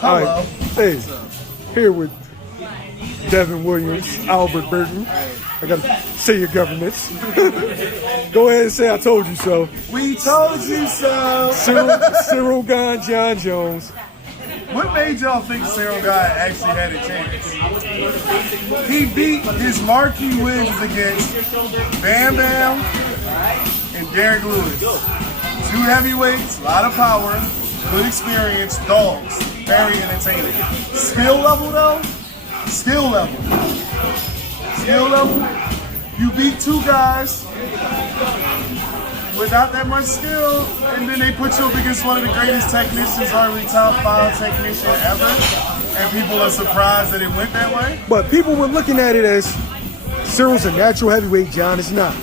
Hello. Right. Hey, here with Devon Williams, Albert Burton. I got to say your governments. Go ahead and say I told you so. We told you so. Ciryl Gane, Jon Jones. What made y'all think Ciryl Gane actually had a chance? He beat his marquee wins against Bam Bam and Derek Lewis. 2 heavyweights, a lot of power, good experience, dogs, very entertaining. Skill level though? Skill level. You beat 2 guys without that much skill, and then they put you up against one of the greatest technicians, arguably top 5 technician ever, and people are surprised that it went that way. But people were looking at it as Cyryl's a natural heavyweight, Jon is not.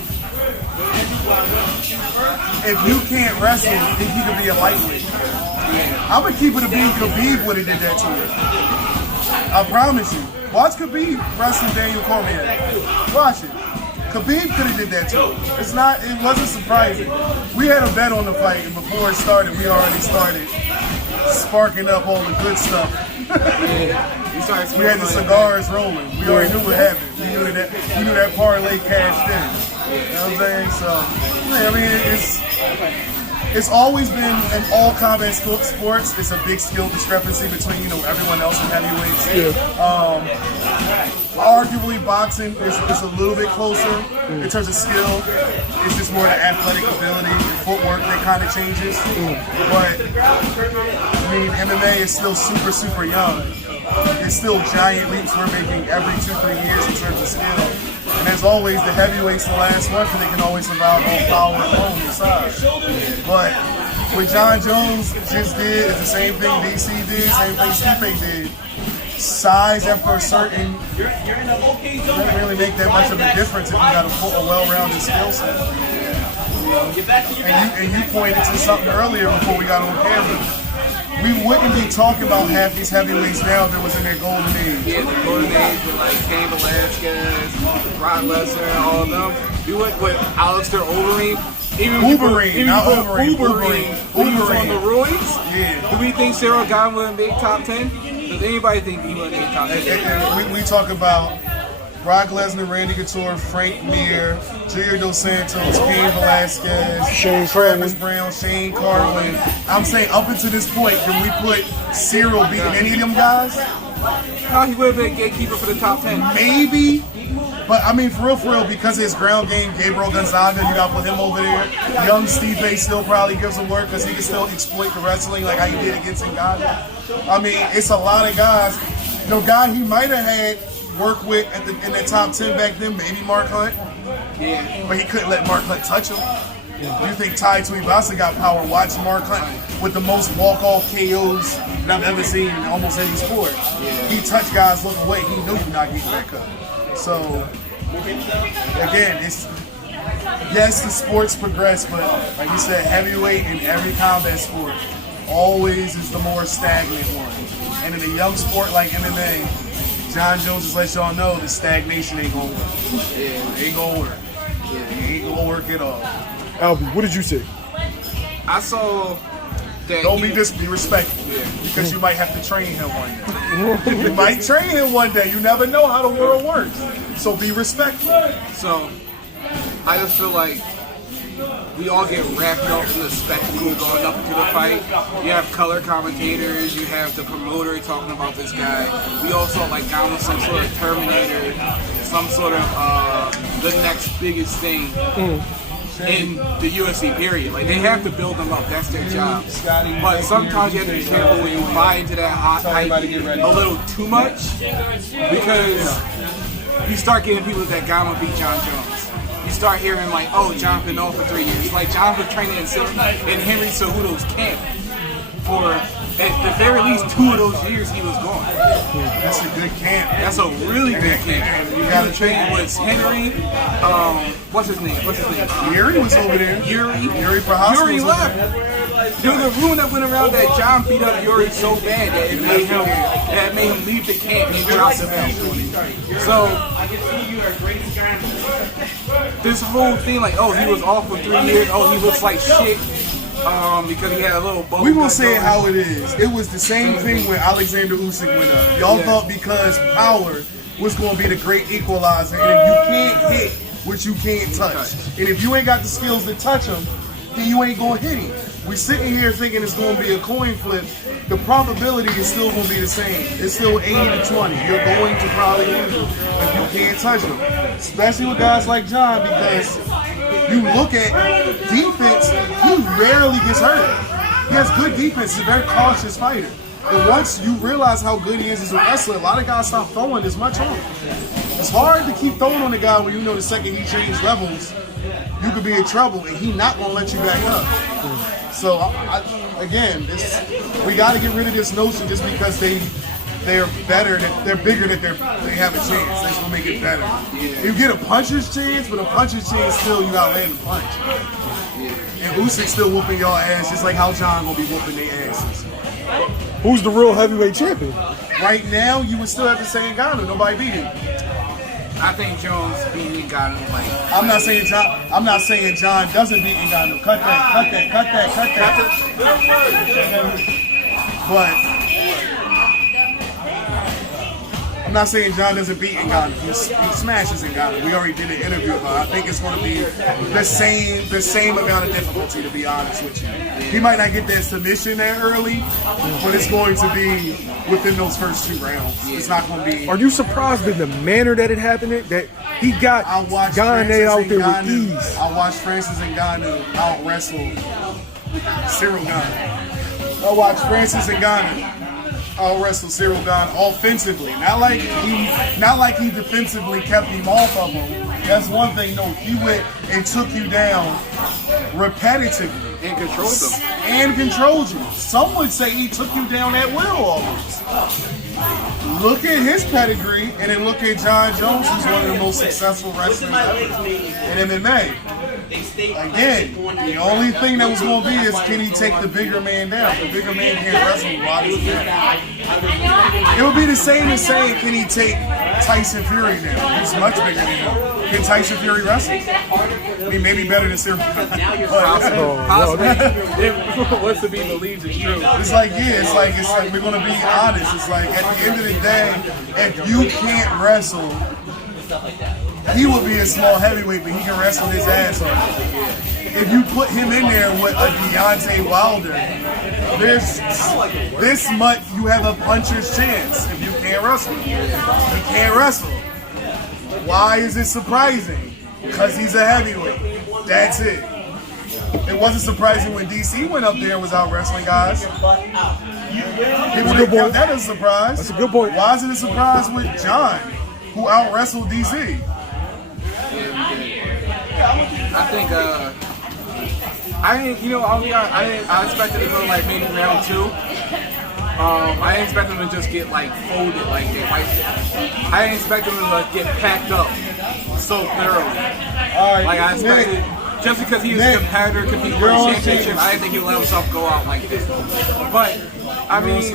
If you can't wrestle, you think he could be a lightweight. I'm gonna keep it a beat. Khabib would have did that to him. I promise you. Watch Khabib wrestle Daniel Cormier. Watch it. Khabib could have did that too. It wasn't surprising. We had a bet on the fight, and before it started, we already started sparking up all the good stuff. We had the cigars rolling. We already knew what happened. We knew that parlay cashed in. You know what I'm saying? So, I mean, it's always been in all combat sports. It's a big skill discrepancy between everyone else in heavyweights. Yeah. Arguably, boxing is a little bit closer in terms of skill. It's just more the athletic ability and footwork that kind of changes. But I mean, MMA is still super, super young. It's still giant leaps we're making every 2-3 years in terms of skill. And as always, the heavyweight's the last one because they can always survive on power alone inside. But what Jon Jones just did is the same thing DC did, same thing Stipe did. Size after a certain doesn't really make that much of a difference if you got a well-rounded skill set. And you pointed to something earlier before we got on camera. We wouldn't be talking about half these heavyweights now if it was in their golden age. Yeah, the golden age with like Cain Velasquez, Brock Lesnar, all of them. You went with Alistair Overeem. Uberine. He was on the roids. Yeah. Do we think Ciryl Gane would make top 10? Does anybody think he would make top 10? And we talk about Brock Lesnar, Randy Couture, Frank Mir, Junior Dos Santos, Cain Velasquez, Shane Travis Carwin. Brown, Shane Carwin. I'm saying up until this point, can we put Ciryl beating any of them guys? No, he would have been a gatekeeper for the top 10. Maybe. But I mean, for real, because of his ground game, Gabriel Gonzaga, you got to put him over there. Young Stipe still probably gives him work because he can still exploit the wrestling like how he did against Ngannou. I mean, it's a lot of guys. The guy he might have had work with in the top 10 back then, maybe Mark Hunt. Yeah. But he couldn't let Mark Hunt touch him. Do you think Tai Tuivasa got power? Watch Mark Hunt with the most walk-off KOs that I've ever seen in almost any sport. Yeah. He touched guys look away. He knew he not getting back up. So, again, yes, the sports progress, but like you said, heavyweight in every combat sport always is the more stagnant one. And in a young sport like MMA, Jon Jones just lets y'all know the stagnation ain't gonna work. Yeah. It ain't gonna work. It ain't gonna work at all. Albie, what did you say? I saw that. Don't be respectful. Yeah. Because you might have to train him one day. You might train him one day. You never know how the world works. So be respectful. So, I just feel like we all get wrapped up in the spectacle going up into the fight. You have color commentators, you have the promoter talking about this guy. We all saw like Gane was some sort of Terminator, some sort of the next biggest thing in the UFC period. Like they have to build them up, that's their job. But sometimes you have to be careful when you buy into that hot hype a little too much because you start getting people that Gane would beat Jon Jones. You start hearing like, oh, Jon been off for 3 years. Like Jon was training in Henry Cejudo's camp for at the very least 2 of those years he was gone. That's a good camp. That's a really good camp. You got to train with Henry. What's his name? Yuri was over there. Yuri Prohaska Yuri was over left. there. There was a rumor that went around that Jon beat up Yuri so bad that it made him leave the camp and drop the belt. So this whole thing, like, oh, he was off for 3 years. Oh, he looks like shit. Because he had a little bubble. We gonna say it how it is. It was the same thing when Alexander Usyk went up. Y'all thought because power was gonna be the great equalizer, and if you can't hit what you can't touch, and if you ain't got the skills to touch him, then you ain't gonna hit him. We sitting here thinking it's gonna be a coin flip. The probability is still gonna be the same. It's still 80 to 20. You're going to probably lose him if you can't touch him, especially with guys like Jon, because you look at defense, he rarely gets hurt. He has good defense. He's a very cautious fighter. And once you realize how good he is as a wrestler, a lot of guys stop throwing as much on him. It's hard to keep throwing on the guy when you know the second he changes levels, you could be in trouble, and he not gonna let you back up. So again, we got to get rid of this notion just because they're better, they're bigger, that they have a chance. That's gonna make it better. You get a puncher's chance, but a puncher's chance still you gotta land the punch. And Usyk still whooping y'all ass, just like how Jon gonna be whooping their asses. Who's the real heavyweight champion? Right now, you would still have to say Ngannou. Nobody beat him. I think Jones beat Ngannou. Like, I'm not saying Jon doesn't beat Ngannou. Cut that. But I'm not saying Jon doesn't beat Ngannou. He smashes Ngannou. We already did an interview about it. I think it's going to be the same amount of difficulty, to be honest with you. He might not get that submission that early, but it's going to be within those first 2 rounds. It's not going to be. Are you surprised in the manner that it happened? That he got Gane out there with ease. I watched Francis Ngannou out wrestle Ciryl Gane. I watched Francis Ngannou wrestle Ciryl Gane offensively. Not like he defensively kept him off of him. That's one thing. No, he went and took you down repetitively. And controlled you. Some would say he took you down at will almost. Look at his pedigree, and then look at Jon Jones, who's one of the most successful wrestlers ever in MMA. Again, the only thing that was going to be is, can he take the bigger man down? The bigger man can't wrestle while he's down. It would be the same as saying, can he take Tyson Fury down? He's much bigger than him. Can Tyson Fury wrestle? I mean, maybe better than Ciryl. What's to be believed is true. It's like we're gonna be honest. It's like at the end of the day, if you can't wrestle, he would be a small heavyweight, but he can wrestle his ass off. If you put him in there with a Deontay Wilder, this much you have a puncher's chance. If you can't wrestle, he can't wrestle. Why is it surprising? Because he's a heavyweight. That's it. It wasn't surprising when DC went up there and was out wrestling guys. People didn't count that as a surprise. That's a good point. Why is it a surprise with Jon, who out wrestled DC? I think I expected to go like maybe round 2. I didn't expect him to just get like folded like that. I didn't expect him to get packed up so thoroughly. Like I expected, just because he was a competitor, competing for a championship, I didn't think he'd let himself go out like this. But I mean,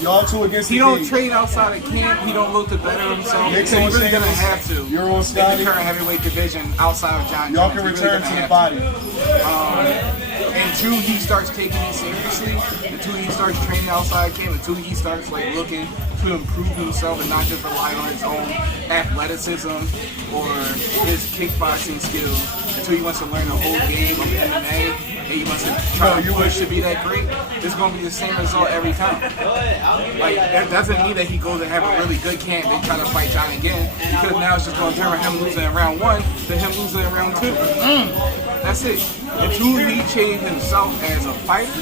y'all two against he don't train outside of camp. He don't look to better himself. So he really doesn't have to. You're on in Scotty. the current heavyweight division outside of Jon Jones. Y'all can return to the body. Until he starts taking it seriously, until he starts training outside camp, until he starts like looking to improve himself and not just rely on his own athleticism or his kickboxing skills, until he wants to learn the whole game of MMA and he wants to try to push to be that great, it's going to be the same result every time. Like, that doesn't mean that he goes and have a really good camp and try to fight Jon again, because now it's just going to turn from him losing in round 1 to him losing in round 2. That's it. Until he changed himself as a fighter,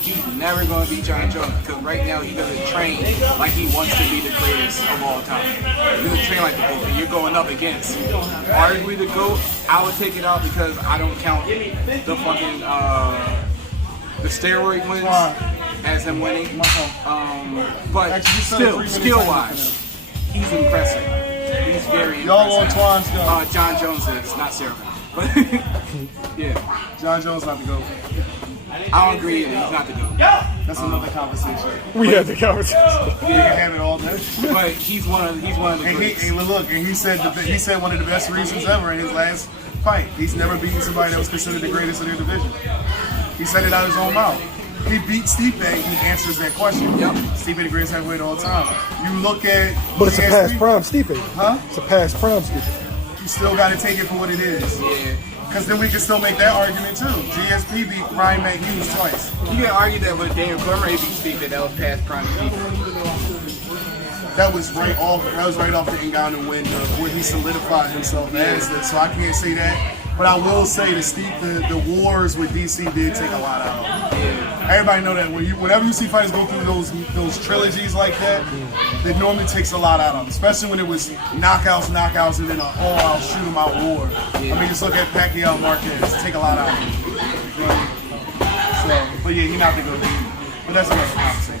he's never going to beat Jon Jones, because right now he doesn't train like he wants to be the greatest of all time. He doesn't train like the GOAT, and you're going up against arguably the GOAT. I would take it out because I don't count the fucking the steroid wins as him winning. But still, skill-wise, he's impressive. He's very impressive. Y'all on Twan's go. Jon Jones is, not Ciryl. But yeah. Jon Jones not the GOAT. I don't agree that he's not the GOAT. That's another conversation. We had the conversation. We can have it all day. But he's one of the greats. And he said one of the best reasons ever in his last fight. He's never beaten somebody that was considered the greatest in their division. He said it out of his own mouth. He beat Stipe, he answers that question. Yep. Stipe the greatest heavyweight of all time. You look at But it's a past GSP, prime Stipe. Huh? It's a past prime Stipe. You still got to take it for what it is. Yeah. Because then we can still make that argument too. GSP beat Prime Matt Hughes twice. You can argue that with Daniel Cormier beat Stipe, that was past prime Stipe. That was right off the Ngannou win where he solidified himself as this. So I can't say that. But I will say the wars with DC did take a lot out of him. Everybody know that whenever you see fighters go through those trilogies like that, it normally takes a lot out of them. Especially when it was knockouts, and then an all-out shoot 'em out war. I mean, just look at Pacquiao Marquez. Take a lot out of him. So, but yeah, he not the good dude. But that's another conversation.